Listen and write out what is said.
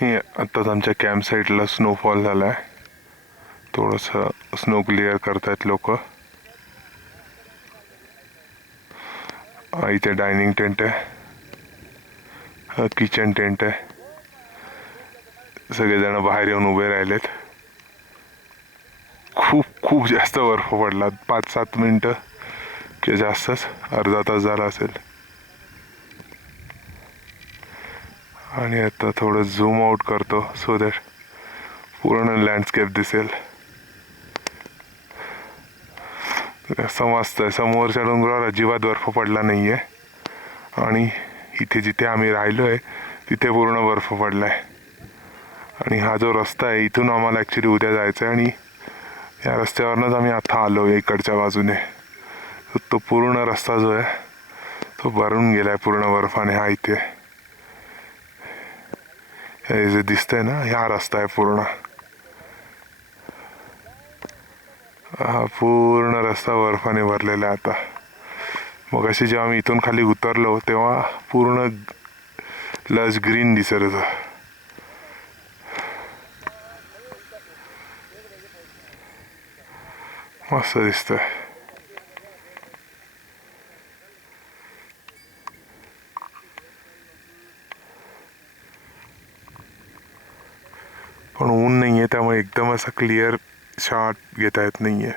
हे आत्ताच आमच्या कॅम्प साईडला स्नोफॉल झाला आहे. थोडंसं स्नो क्लिअर करतायत लोक. इथे डायनिंग टेंट आहे, किचन टेंट आहे. सगळेजण बाहेर येऊन उभे राहिलेत. खूप खूप जास्त बर्फ पडला. 5-7 मिनटं किंवा जास्तच, अर्धा तास झाला असेल. आणि आता थोडं झूम आउट करतो सो दॅट पूर्ण लँडस्केप दिसेल. समजतंय समोरच्या डोंगरावर अजिबात बर्फ पडला नाही आहे. आणि इथे जिथे आम्ही राहिलो आहे तिथे पूर्ण बर्फ पडला आहे. आणि हा जो रस्ता आहे इथून आम्हाला ॲक्च्युली उद्या जायचं आहे. आणि या रस्त्यावरनंच आम्ही आता आलो आहे इकडच्या बाजूने. तो पूर्ण रस्ता जो आहे तो भरून गेला आहे पूर्ण बर्फाने. हा इथे हे जे दिसतंय ना, हा रस्ता आहे पूर्ण. हा पूर्ण रस्ता बर्फाने भरलेला आहे आता. मग अशी जेव्हा मी इथून खाली उतरलो तेव्हा पूर्ण लस ग्रीन दिसत होतं. मस्त दिसतंय. पण ऊन नाही आहे त्यामुळे एकदम असा क्लिअर शॉट घेता येत नाही आहे.